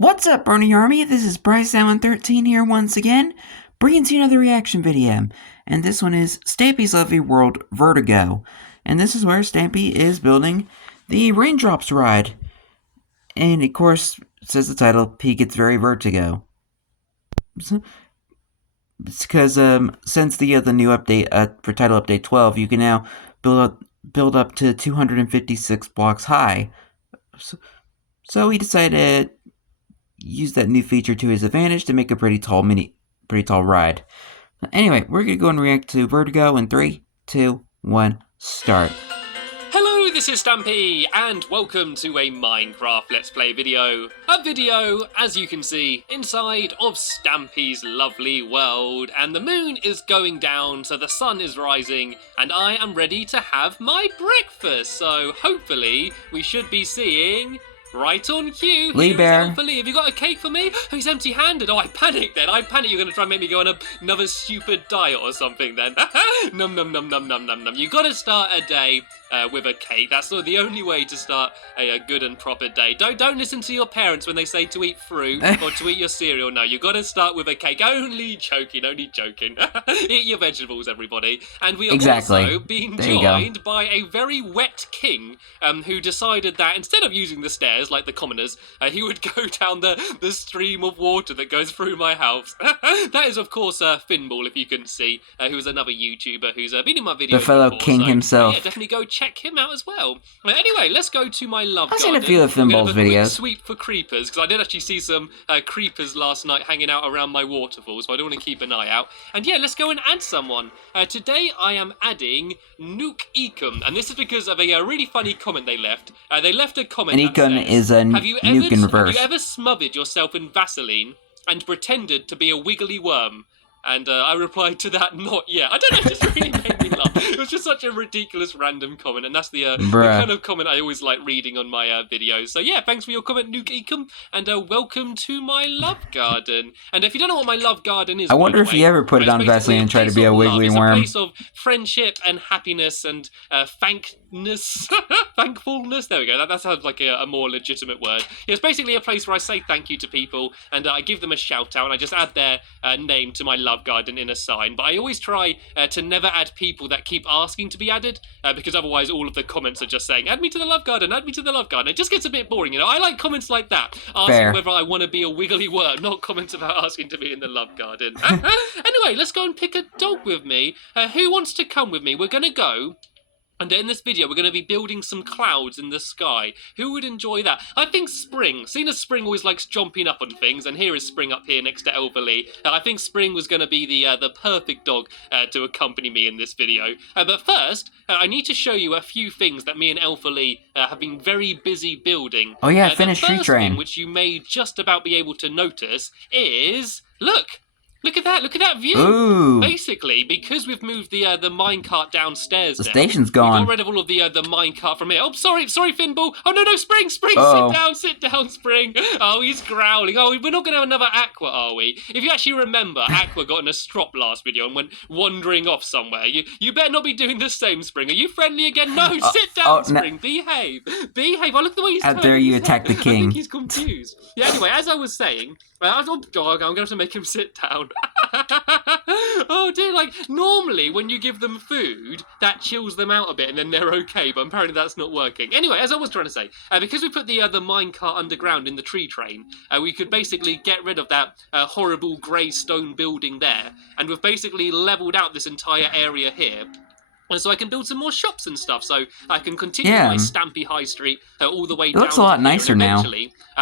What's up, Brony Army? This is BryceAllen13 here once again, bringing to you another reaction video. And this one is Stampy's Lovely World Vertigo. And this is where Stampy is building the Raindrops ride. And of course, it says the title, He Gets Very Vertigo. So, it's because since the new update for Title Update 12, you can now build up to 256 blocks high. So he decided to use that new feature to his advantage to make a pretty tall ride. Anyway, we're gonna go and react to Vertigo in 3, 2, 1, start. Hello, this is Stampy, and welcome to a Minecraft Let's Play video. A video, as you can see, inside of Stampy's lovely world, and the moon is going down, so the sun is rising, and I am ready to have my breakfast. So hopefully we should be seeing... right on cue. Lee Bear. Have you got a cake for me? Oh, he's empty-handed. Oh, I panicked then. I panicked you're going to try and make me go on another stupid diet or something then. Num num num num num num num. You got to start a day with a cake. That's sort of the only way to start a good and proper day. Don't listen to your parents when they say to eat fruit or to eat your cereal. No, you got to start with a cake. Only joking. Eat your vegetables, everybody. And we are also being joined by a very wet king who decided that instead of using the stairs like the commoners, he would go down the stream of water that goes through my house. That is, of course, Finball, if you can see, who is another YouTuber who's been in my video. The fellow before, king himself. Yeah, definitely go check him out as well. Anyway, let's go to my love garden. I've seen a few of Finball's videos. Sweep for creepers, because I did actually see some creepers last night hanging out around my waterfall, so I don't want to keep an eye out. And yeah, let's go and add someone. Today I am adding Nuke Ecom, and this is because of a really funny comment they left. They left a comment and Ecom is a nuke in reverse. Have you ever smothered yourself in Vaseline and pretended to be a wiggly worm? And I replied to that, not yet. I don't know, it just really made me laugh. It was just such a ridiculous random comment, and that's the kind of comment I always like reading on my videos. So yeah, thanks for your comment, Nuke Ecom, and welcome to my love garden. And if you don't know what my love garden is, I wonder if you ever put it on Vaseline and try to be a wiggly worm. It's a place of friendship and happiness and thankfulness. There we go. That sounds like a more legitimate word. Yeah, it's basically a place where I say thank you to people, and I give them a shout out, and I just add their name to my love garden in a sign. But I always try to never add people that keep asking to be added, because otherwise all of the comments are just saying, add me to the love garden, add me to the love garden. It just gets a bit boring, you know. I like comments like that, asking whether I want to be a wiggly worm, not comments about asking to be in the love garden. Anyway, let's go and pick a dog with me. Who wants to come with me? We're gonna go, and in this video, we're going to be building some clouds in the sky. Who would enjoy that? I think Spring. Seeing as Spring always likes jumping up on things, and here is Spring up here next to Elverly. I think Spring was going to be the perfect dog to accompany me in this video. But first, I need to show you a few things that me and Elverly have been very busy building. Oh yeah, finished tree train. The first thing, which you may just about be able to notice, is... Look at that view. Ooh. Basically, because we've moved the minecart downstairs, the station's gone. We got rid of all of the minecart from here. Oh, sorry, Finball. Oh no, Spring, sit down, Spring. Oh, he's growling. Oh, we're not going to have another Aqua, are we? If you actually remember, Aqua got in a strop last video and went wandering off somewhere. You better not be doing the same, Spring. Are you friendly again? No, sit down, Spring. No. Behave. Oh, look at the way he's How dare you attack the king? I think he's confused. Yeah. Anyway, as I was saying, oh God, I'm going to have to make him sit down. Oh dear, like normally when you give them food that chills them out a bit and then they're okay, but apparently that's not working. Anyway, as I was trying to say, because we put the minecart underground in the tree train, we could basically get rid of that horrible grey stone building there, and we've basically leveled out this entire area here. And so I can build some more shops and stuff, so I can continue my Stampy High Street all the way down. It looks a lot nicer now.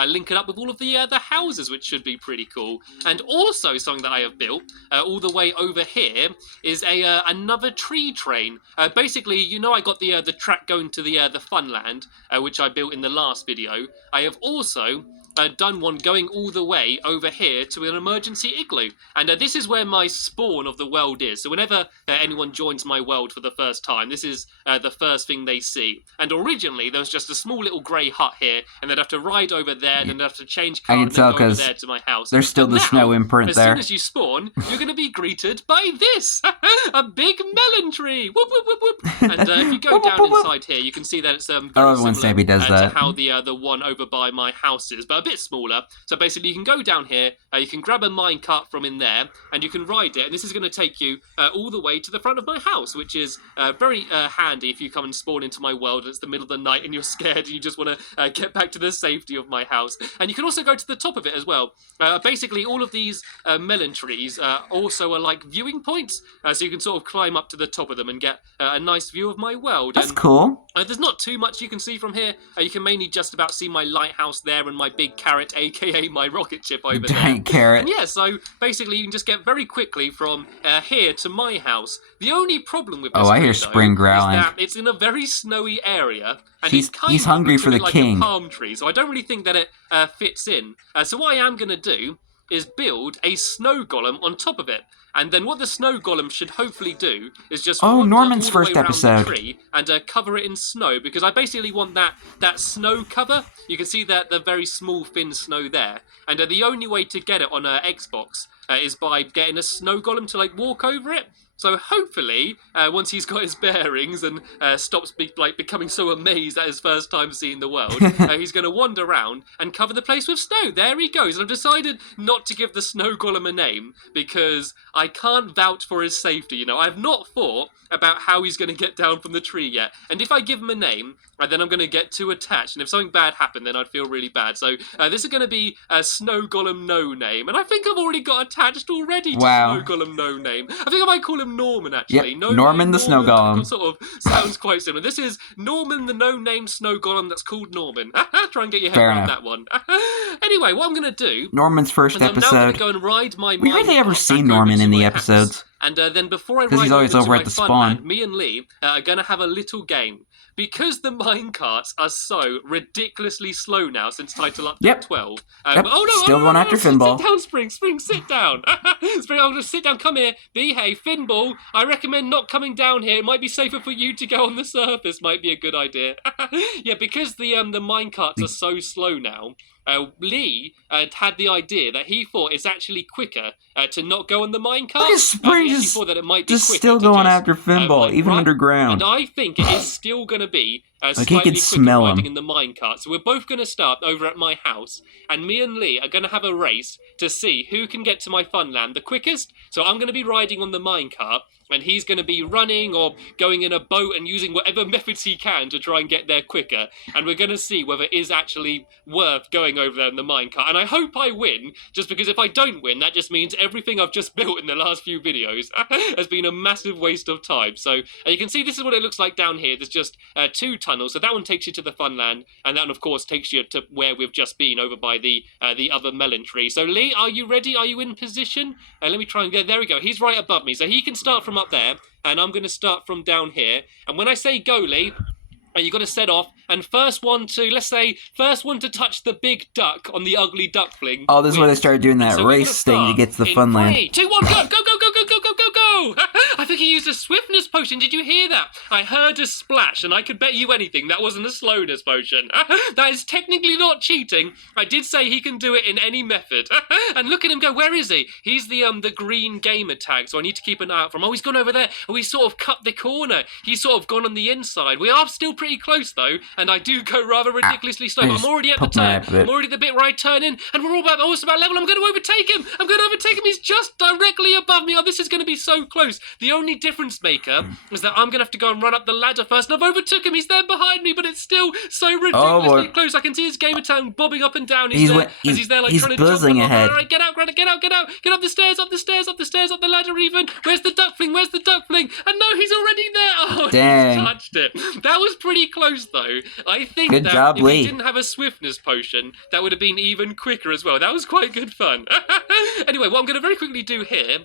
Link it up with all of the houses, which should be pretty cool. And also something that I have built all the way over here is another tree train. Basically, you know, I got the track going to the Funland, which I built in the last video. I have also done one going all the way over here to an emergency igloo. And this is where my spawn of the world is. So whenever anyone joins my world for the first time, this is the first thing they see. And originally, there was just a small little grey hut here, and they'd have to ride over there, and then they'd have to change car and then go over there to my house. There's still the snow imprint there. As soon as you spawn, you're going to be greeted by this! A big melon tree! Whoop, whoop, whoop, whoop! And if you go down inside here, you can see that it's very similar does that. to how the one over by my house is. But a bit smaller. So basically you can go down here, you can grab a minecart from in there, and you can ride it, and this is going to take you all the way to the front of my house, which is very handy if you come and spawn into my world and it's the middle of the night and you're scared and you just want to get back to the safety of my house. And you can also go to the top of it as well. Basically all of these melon trees also are like viewing points, so you can sort of climb up to the top of them and get a nice view of my world. That's cool. There's not too much you can see from here. You can mainly just about see my lighthouse there and my big carrot, aka my rocket ship over there. Giant carrot. And yeah, so basically you can just get very quickly from here to my house. The only problem with this I hear Spring growling. is that it's in a very snowy area, and he's hungry for the like king. A palm tree, so I don't really think that it fits in. So what I am going to do is build a snow golem on top of it. And then what the snow golem should hopefully do is just Norman's all the first way around episode. the tree and cover it in snow, because I basically want that snow cover. You can see that the very small thin snow there, and the only way to get it on Xbox is by getting a snow golem to like walk over it. So hopefully, once he's got his bearings and stops becoming so amazed at his first time seeing the world, he's going to wander around and cover the place with snow. There he goes. And I've decided not to give the snow golem a name because I can't vouch for his safety. You know, I've not thought about how he's going to get down from the tree yet. And if I give him a name, then I'm going to get too attached. And if something bad happened, then I'd feel really bad. So this is going to be a Snow Golem No Name. And I think I've already got attached already to Snow Golem No Name. I think I might call him Norman, actually. Yep, Norman the Snow Golem. Sort of sounds quite similar. This is Norman the No Name Snow Golem that's called Norman. Try and get your head around that one. Anyway, what I'm going to do... Norman's first episode. I'm now going to go and ride my... We hardly ever see Norman in the episodes. And then before I ride he's always over at the spawn. Me and Lee are going to have a little game. Because the minecarts are so ridiculously slow now since Title Update 12. Still going after Finball. Sit down, Spring. Spring, sit down. Spring, I'll just sit down. Come here. Behave. Finball, I recommend not coming down here. It might be safer for you to go on the surface. Might be a good idea. Yeah, because the minecarts are so slow now, Lee had the idea that he thought it's actually quicker to not go on the minecart. Look at Spring just still going after Finball, even underground. And I think it is still going to be like he can smell riding in the minecart. So we're both going to start over at my house, and me and Lee are going to have a race to see who can get to my funland the quickest. So I'm going to be riding on the minecart, and he's going to be running or going in a boat and using whatever methods he can to try and get there quicker. And we're going to see whether it is actually worth going over there in the minecart. And I hope I win, just because if I don't win, that just means everything I've just built in the last few videos has been a massive waste of time. So you can see this is what it looks like down here. There's just 2 tunnels. So that one takes you to the funland, and that one, of course, takes you to where we've just been, over by the other melon tree. So Lee, are you ready? Are you in position? Let me try and get... There we go. He's right above me. So he can start from up there, and I'm going to start from down here. And when I say go, Lee, you've got to set off, and first one to touch the big duck on the ugly duckling. Oh, this is where they started doing that race thing to get to the funland. 3, 2, 1, go, go, go, go, go, go, go, go, go! I think he used a swiftness potion. Did you hear that? I heard a splash, and I could bet you anything that wasn't a slowness potion. That is technically not cheating. I did say he can do it in any method. And look at him go. Where is he? He's the green gamer tag, so I need to keep an eye out for him. Oh, he's gone over there. Oh, he's sort of cut the corner. He's sort of gone on the inside. We are still pretty close, though, and I do go rather ridiculously slow. I'm already at the turn. I'm already at the bit where I turn in, and we're almost about level. I'm going to overtake him. He's just directly above me. Oh, this is going to be so close. The only difference maker is that I'm going to have to go and run up the ladder first, and I've overtook him. He's there behind me, but it's still so ridiculously close. I can see his gamer tag bobbing up and down. He's there like trying to jump ahead. All right, get out, get out. Get up the stairs, up the ladder even. Where's the duckling? And no, he's already there. Oh, dang. He touched it. That was pretty close, though. I think good that job, if Lee. he didn't have a swiftness potion, that would have been even quicker as well. That was quite good fun. Anyway, what I'm going to very quickly do here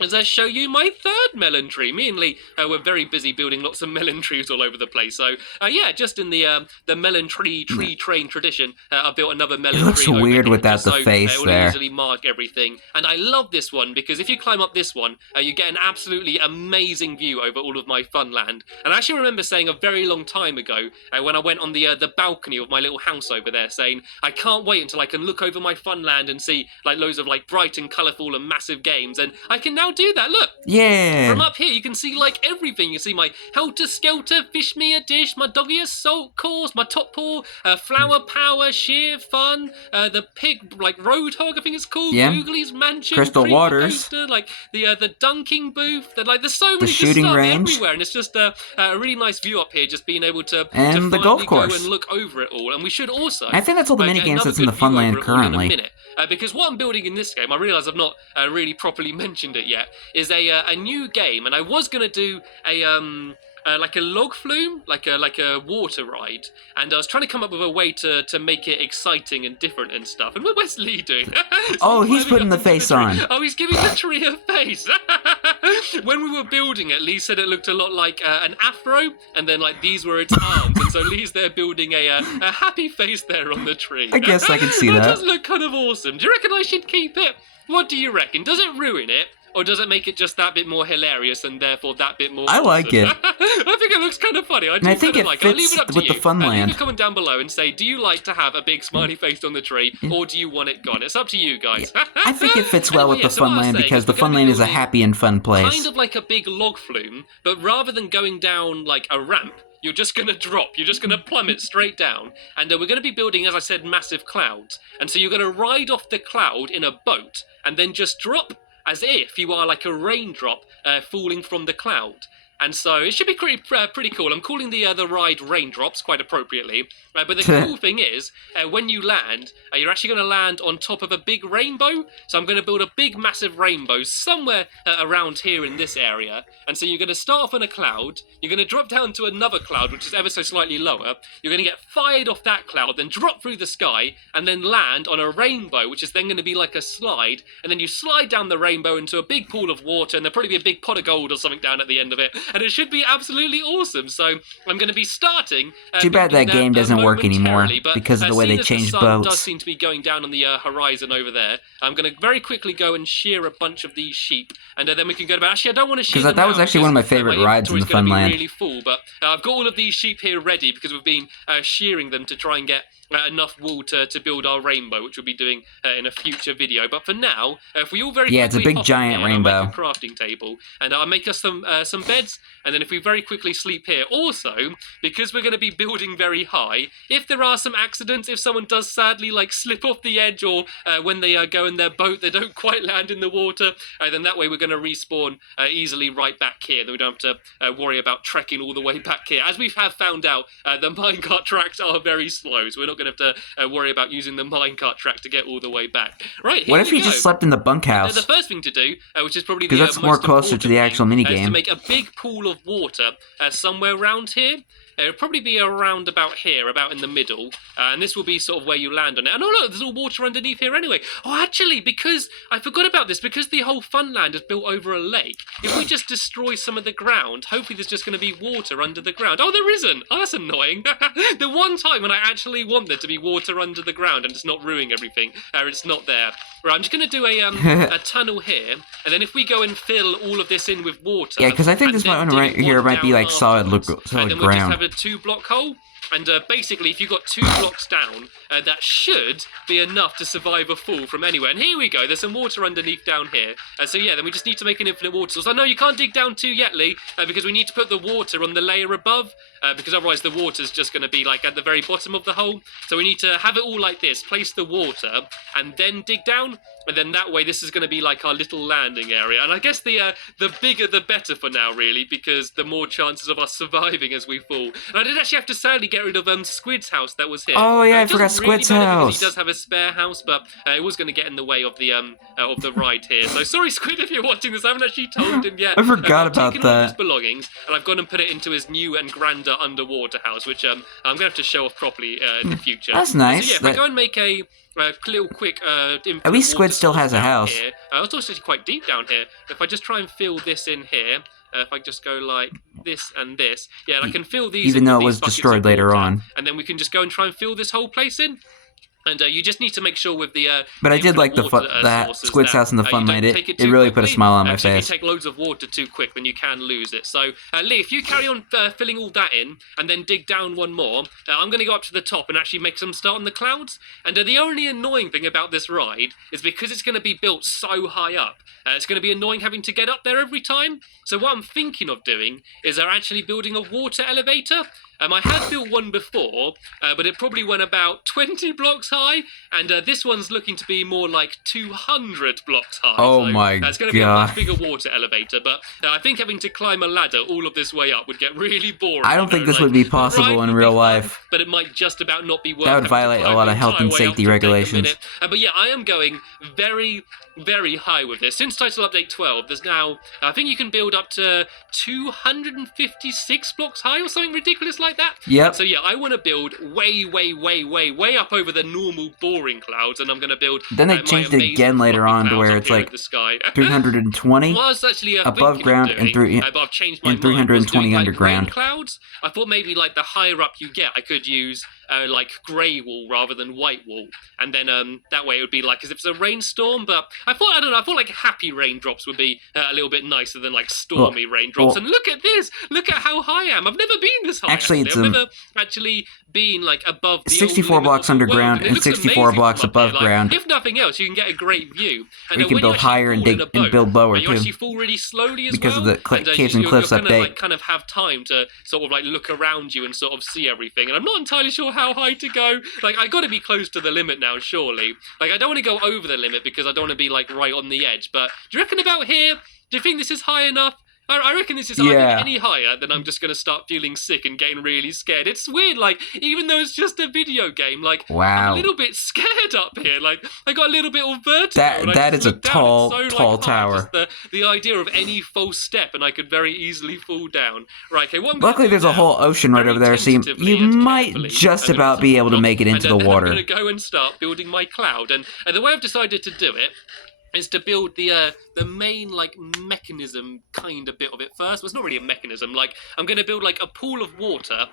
is I show you my third melon tree. Me and Lee were very busy building lots of melon trees all over the place. So, yeah, just in the melon tree train tradition, I built another melon tree. It looks weird without the face there. Easily mark everything. And I love this one because if you climb up this one, you get an absolutely amazing view over all of my fun land. And I actually remember saying a very long time ago, when I went on the balcony of my little house over there, saying, I can't wait until I can look over my fun land and see like loads of like bright and colourful and massive games. And I can now do that. Look. Yeah. From up here, you can see like everything. You see my helter-skelter, fish me a dish, my doggy a salt course, my top paw, flower power, sheer fun, the pig, like Roadhog, I think it's called, Googly's mansion, Crystal Creepy Waters, Coaster, like the dunking booth. There's so many shooting stuff range everywhere, and it's just a really nice view up here. Just being able to and the golf course. Go and look over it all. And we should also. I think that's all the mini games that's in the Funland currently. Because what I'm building in this game, I realise I've not really properly mentioned it yet, is a new game, and I was gonna do like a log flume, like a water ride, and I was trying to come up with a way to make it exciting and different and stuff. And what's Lee doing? Oh, he's putting the face on. Oh, he's giving the tree a face. When we were building it, Lee said it looked a lot like an afro, and then like these were its arms, and so Lee's there building a happy face there on the tree. I guess I can see that. That does look kind of awesome. Do you reckon I should keep it? What do you reckon? Does it ruin it? Or does it make it just that bit more hilarious and therefore that bit more awesome? like it. I think it looks kind of funny. I think it fits I'll leave it up to with you. the Funland. Leave a comment down below and say, do you like to have a big smiley face on the tree, or do you want it gone? It's up to you guys. I think it fits well with the Funland because the Funland is a happy and fun place. Kind of like a big log flume, but rather than going down like a ramp, you're just going to drop. You're just going to plummet straight down. And we're going to be building, as I said, massive clouds. And so you're going to ride off the cloud in a boat and then just drop as if you are like a raindrop falling from the cloud. And so it should be pretty cool. I'm calling the ride Raindrops, quite appropriately. But the cool thing is, when you land, you're actually going to land on top of a big rainbow. So I'm going to build a big, massive rainbow somewhere around here in this area. And so you're going to start off on a cloud. You're going to drop down to another cloud, which is ever so slightly lower. You're going to get fired off that cloud, then drop through the sky, and then land on a rainbow, which is then going to be like a slide. And then you slide down the rainbow into a big pool of water, and there'll probably be a big pot of gold or something down at the end of it. And it should be absolutely awesome. So I'm going to be starting. Too bad that game doesn't work anymore because of the way they changed boats. The sun does seem to be going down on the horizon over there. I'm going to very quickly go and shear a bunch of these sheep, and then we can go to bed. Actually, I don't want to shear them because that was actually one of my favorite rides in the Funland. Really full, but I've got all of these sheep here ready because we've been shearing them to try and get enough wool to build our rainbow, which we'll be doing in a future video. But for now, if we all very quickly it's a big giant rainbow. I'll make a crafting table, and I'll make us some beds, and then if we very quickly sleep here. Also, because we're going to be building very high, if there are some accidents, if someone does sadly like slip off the edge, or when they go in their boat, they don't quite land in the water, then that way we're going to respawn easily right back here. Then we don't have to worry about trekking all the way back here. As we have found out, the minecart tracks are very slow, so we're not going to have to worry about using the minecart track to get all the way back. Right, here what if you just slept in the bunkhouse? The first thing to do, which is probably because that's more closer to the actual minigame, is to make a big pool of water somewhere around here. It'll probably be around about here, about in the middle, and this will be sort of where you land on it. And oh look, there's all water underneath here anyway. Oh, actually, because I forgot about this, because the whole Funland is built over a lake, if we just destroy some of the ground, hopefully there's just going to be water under the ground. Oh, there isn't. Oh, that's annoying. The one time when I actually want there to be water under the ground and it's not ruining everything, it's not there. Right, I'm just going to do a tunnel here, and then if we go and fill all of this in with water... Yeah, because I think this one right here might be like solid ground. And then we'll just have a 2-block hole. And basically, if you've got 2 blocks down, that should be enough to survive a fall from anywhere. And here we go. There's some water underneath down here. So yeah, then we just need to make an infinite water source. I know you can't dig down too yet, Lee, because we need to put the water on the layer above, because otherwise the water's just going to be like at the very bottom of the hole. So we need to have it all like this. Place the water and then dig down. And then that way, this is going to be like our little landing area. And I guess the bigger the better for now, really, because the more chances of us surviving as we fall. And I did actually have to sadly get rid of Squid's house that was here. Oh yeah, I forgot Squid's house. He does have a spare house, but it was going to get in the way of the ride here. So sorry, Squid, if you're watching this. I haven't actually told him yet. I forgot about that. All his belongings, and I've gone and put it into his new and grander underwater house, which I'm going to have to show off properly in the future. That's nice. So yeah, if I go and make a little quick at least Squid still has a house. It's also quite deep down here. If I just try and fill this in here, if I just go like this and this, yeah, and I can fill these. Even though it was destroyed later on. And then we can just go and try and fill this whole place in. And you just need to make sure with the But I did like that Squid's house and the fun light. It really put a smile on my face. If you take loads of water too quick, then you can lose it. So, Lee, if you carry on filling all that in and then dig down one more, I'm going to go up to the top and actually make some start on the clouds. And the only annoying thing about this ride is because it's going to be built so high up, it's going to be annoying having to get up there every time. So what I'm thinking of doing is actually building a water elevator. I had built one before, but it probably went about 20 blocks high, and this one's looking to be more like 200 blocks high. Oh so, my god. It's going to be a much bigger water elevator, but I think having to climb a ladder all of this way up would get really boring. I don't think this would be possible in real life. But it might just about not be worth it. That would violate a lot of health and safety regulations. But yeah, I am going very, very high with this. Since Title Update 12, there's now, I think you can build up to 256 blocks high or something ridiculous like that. Yep. So yeah, I want to build way, way, way, way, way up over the normal boring clouds, and I'm going to build. Then they changed it again later on to where it's like 320 above ground and 320 underground. Clouds. I thought maybe like the higher up you get, I could use like grey wool rather than white wool, and then that way it would be like as if it's a rainstorm. But I thought like happy raindrops would be a little bit nicer than like stormy raindrops. And look at this! Look at how high I am. I've never been this high. Actually, I've never actually been like above the 64 blocks underground and 64 blocks above ground. If nothing else, you can get a great view. And you can build higher and build lower too. You actually fall really slowly as because well. of the caves and cliffs update. Like, kind of have time to sort of like look around you and sort of see everything. And I'm not entirely sure how high to go. Like I got to be close to the limit now, surely. Like I don't want to go over the limit because I don't want to be like right on the edge. But do you reckon about here? Do you think this is high enough? I reckon this is any higher, then I'm just going to start feeling sick and getting really scared. It's weird, like, even though it's just a video game, like, I'm a little bit scared up here. Like, I got a little bit of vertigo. That is a tall tower. Just the idea of any false step, and I could very easily fall down. Right, okay, luckily there's a whole ocean right over there, so you might just about be able to make it into the water. I'm going to go and start building my cloud. And the way I've decided to do it is to build the main like mechanism kind of bit of it first. Well, it's not really a mechanism. Like I'm going to build like a pool of water,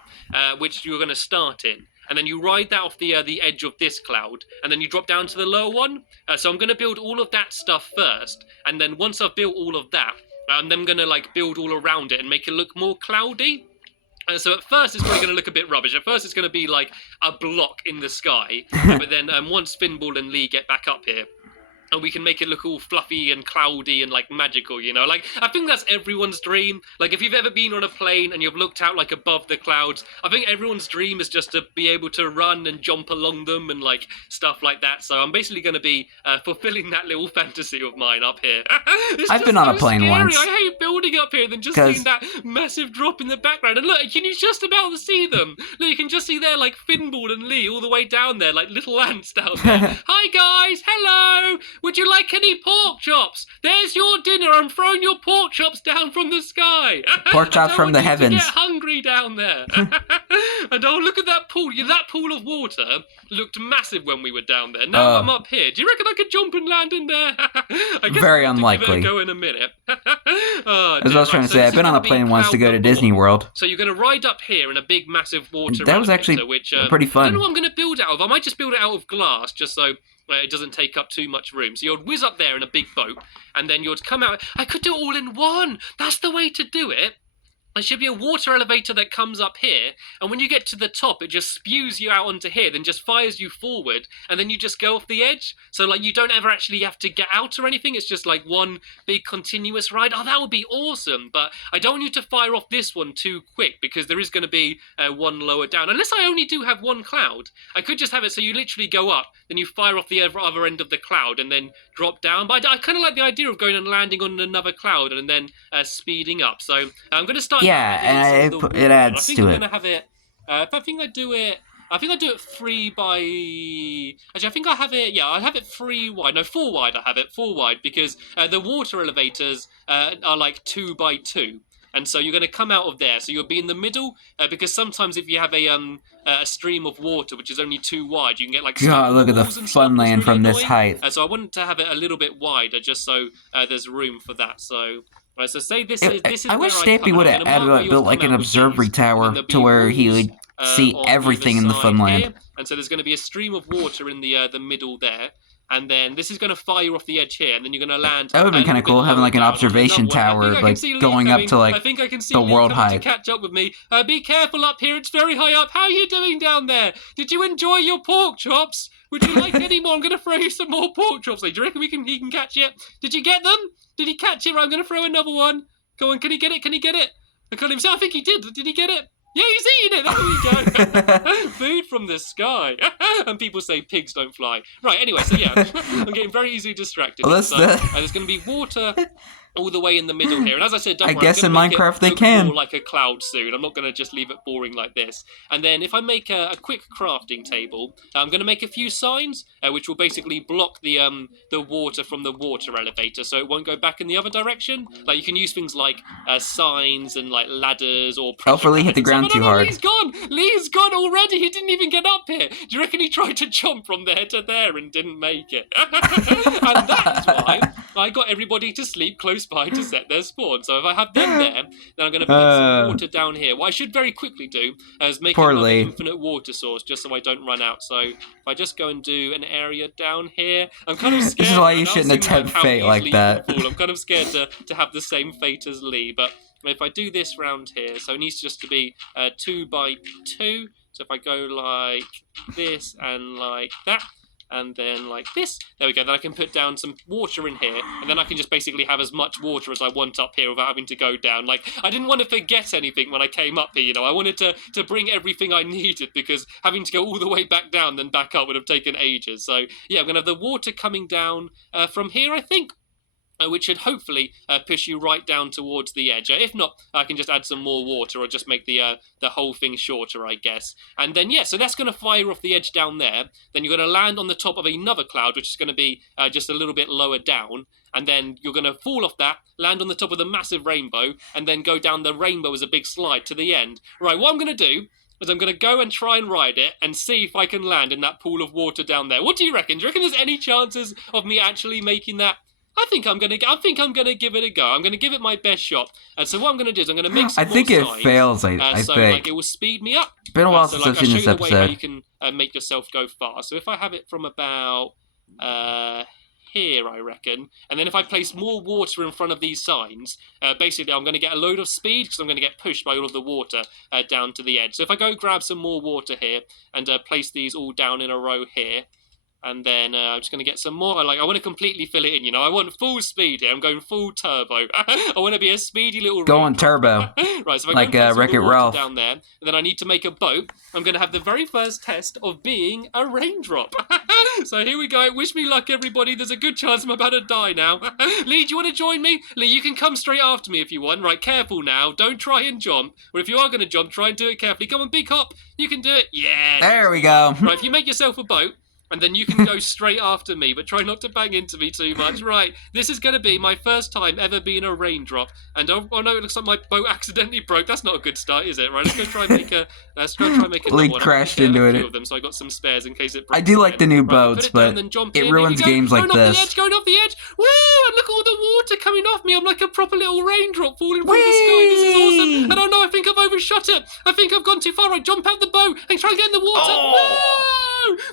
which you're going to start in, and then you ride that off the edge of this cloud, and then you drop down to the lower one. So I'm going to build all of that stuff first, and then once I've built all of that, I'm then going to like build all around it and make it look more cloudy. So at first it's probably going to look a bit rubbish. At first it's going to be like a block in the sky, but then once Finball and Lee get back up here, and we can make it look all fluffy and cloudy and, like, magical, you know? Like, I think that's everyone's dream. Like, if you've ever been on a plane and you've looked out, like, above the clouds, I think everyone's dream is just to be able to run and jump along them and, like, stuff like that. So I'm basically going to be fulfilling that little fantasy of mine up here. I've been on a plane once. I hate building up here and then just seeing that massive drop in the background. And look, can you just about see them? Look, you can just see there, like, Finball and Lee all the way down there, like little ants down there. Hi, guys. Hello. Would you like any pork chops? There's your dinner. I'm throwing your pork chops down from the sky. Pork chops from the heavens. Get hungry down there. And oh, look at that pool. That pool of water looked massive when we were down there. Now I'm up here. Do you reckon I could jump and land in there? I guess very unlikely. Give it a go in a minute. As I was trying to say, I've been on a plane once to go to Disney World. So you're going to ride up here in a big, massive water. That was actually pretty fun. I don't know what I'm going to build out of. I might just build it out of glass, just so it doesn't take up too much room. So you'd whiz up there in a big boat, and then you'd come out. I could do it all in one. That's the way to do it. There should be a water elevator that comes up here, and when you get to the top, it just spews you out onto here, then just fires you forward, and then you just go off the edge. So, like, you don't ever actually have to get out or anything. It's just, like, one big continuous ride. Oh, that would be awesome, but I don't want you to fire off this one too quick, because there is going to be one lower down. Unless I only do have one cloud. I could just have it so you literally go up, then you fire off the other end of the cloud, and then drop down. But I kind of like the idea of going and landing on another cloud, and then speeding up. So, I'm going to start... Yeah, and it adds to it. I think I'm going to have it... I think I do it 3 by... Actually, I think I have it... Yeah, I have it 3 wide. No, 4 wide I have it. 4 wide, because the water elevators are like 2 by 2. And so you're going to come out of there. So you'll be in the middle, because sometimes if you have a stream of water, which is only 2 wide, you can get like... God, look at the fun land from this height. So I wanted to have it a little bit wider, just so there's room for that. So... Right, so say this is I wish Stampy would have built like an observatory tower to where he would see everything in the Funland. Here. And so there's going to be a stream of water in the middle there. And then this is going to fire off the edge here, and then you're going to land. That would have been kind of cool, having like an observation tower, like going up to like the world height. To catch up with me. Be careful up here; it's very high up. How are you doing down there? Did you enjoy your pork chops? Would you like any more? I'm going to throw you some more pork chops. Do you reckon he can catch it? Did you get them? Did he catch it? Right, I'm going to throw another one. Go on, can he get it? Can he get it? I can't even say. I think he did. Did he get it? Yeah, he's eating it. There we go. Food from the sky. And people say pigs don't fly. Right, anyway, so yeah, I'm getting very easily distracted. Well, so, there's going to be water all the way in the middle here. And as I said, I guess in Minecraft they can. More like a cloud soon. I'm not going to just leave it boring like this. And then if I make a quick crafting table, I'm going to make a few signs, which will basically block the water from the water elevator, so it won't go back in the other direction. Like you can use things like signs and like ladders or. Hopefully hit the ground too hard. Lee's gone. Lee's gone already. He didn't even get up here. Do you reckon he tried to jump from there to there and didn't make it? And that's why I got everybody to sleep close by to set their spawn. So if I have them there, then I'm going to put some water down here. What I should very quickly do is make an infinite water source, just so I don't run out. So if I just go and do an area down here, I'm kind of scared. This is why you shouldn't attempt fate like that. I'm kind of scared to have the same fate as Lee. But if I do this round here, so it needs just to be 2 by 2. So if I go like this and like that, and then like this, there we go, then I can put down some water in here, and then I can just basically have as much water as I want up here without having to go down. Like, I didn't want to forget anything when I came up here, you know, I wanted to bring everything I needed, because having to go all the way back down then back up would have taken ages. So yeah, I'm going to have the water coming down from here, I think, which should hopefully push you right down towards the edge. If not, I can just add some more water or just make the whole thing shorter, I guess. And then, yeah, so that's going to fire off the edge down there. Then you're going to land on the top of another cloud, which is going to be just a little bit lower down. And then you're going to fall off that, land on the top of the massive rainbow, and then go down the rainbow as a big slide to the end. Right, what I'm going to do is I'm going to go and try and ride it and see if I can land in that pool of water down there. What do you reckon? Do you reckon there's any chances of me actually making that? I think I'm gonna give it a go. I'm gonna give it my best shot. And so what I'm gonna do is I'm gonna make some more signs. I think it fails. I so think like it will speed me up. It's been a while since I've seen this episode. I'll show you the way how you can make yourself go fast. So if I have it from about here, I reckon, and then if I place more water in front of these signs, basically I'm going to get a load of speed because I'm going to get pushed by all of the water down to the edge. So if I go grab some more water here and place these all down in a row here. And then I'm just going to get some more. I want to completely fill it in, you know. I want full speed here. I'm going full turbo. I want to be a speedy little... Go on turbo. Right, so if I like go Wreck-It Ralph down there, and then I need to make a boat. I'm going to have the very first test of being a raindrop. So here we go. Wish me luck, everybody. There's a good chance I'm about to die now. Lee, do you want to join me? Lee, you can come straight after me if you want. Right, careful now. Don't try and jump. Or if you are going to jump, try and do it carefully. Come on, big hop. You can do it. Yeah. There we go. Right, if you make yourself a boat, and then you can go straight after me, but try not to bang into me too much. Right, this is going to be my first time ever being a raindrop. And oh no, it looks like my boat accidentally broke. That's not a good start, is it? Right, let's go try and make a... Lee crashed into it. Of them, so I got some spares in case it broke. I do like the new boats, but it ruins games like this. Going off the edge. Woo! And look at all the water coming off me. I'm like a proper little raindrop falling from the sky. This is awesome. And oh no, I think I've overshot it. I think I've gone too far. I jump out the boat and try and get in the water. No!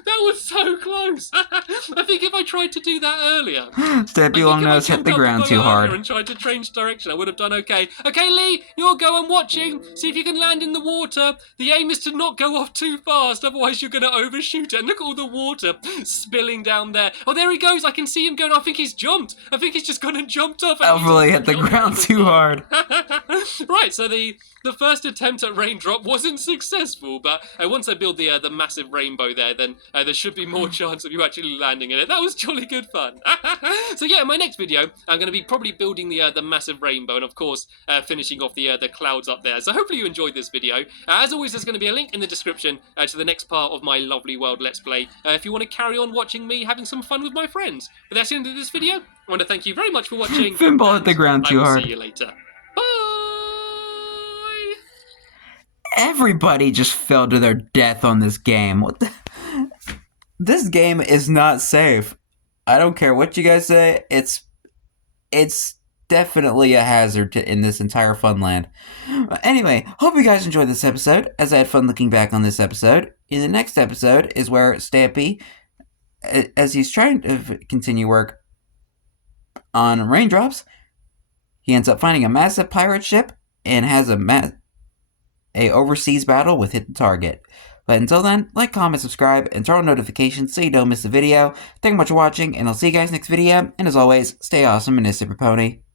That was so close. I think if I tried to do that earlier, Stampy long nose hit the ground too hard and tried to change direction, I would have done okay. Okay, Lee, you'll go. I'm watching. See if you can land in the water. The aim is to not go off too fast, otherwise you're going to overshoot it. And look at all the water spilling down there. Oh, there he goes. I can see him going. I think he's jumped. I think he's just gone and jumped off. Hopefully hit the ground too hard. Right, so the first attempt at raindrop wasn't successful, but once I build the massive rainbow there, then there should be more chance of you actually landing in it. That was jolly good fun. So yeah, in my next video, I'm going to be probably building the massive rainbow, and of course, finishing off the clouds up there. So hopefully you enjoyed this video. As always, there's going to be a link in the description to the next part of my lovely world Let's Play, if you want to carry on watching me having some fun with my friends. But that's the end of this video. I want to thank you very much for watching. Finball hit the ground too hard. See you later. Bye! Everybody just fell to their death on this game. What the... This game is not safe. I don't care what you guys say. It's definitely a hazard in this entire Funland. Anyway, hope you guys enjoyed this episode, as I had fun looking back on this episode. In the next episode is where Stampy, as he's trying to continue work on Raindrops, he ends up finding a massive pirate ship and has a overseas battle with Hit the Target. But until then, like, comment, subscribe, and turn on notifications so you don't miss a video. Thank you much for watching, and I'll see you guys next video. And as always, stay awesome and a super pony.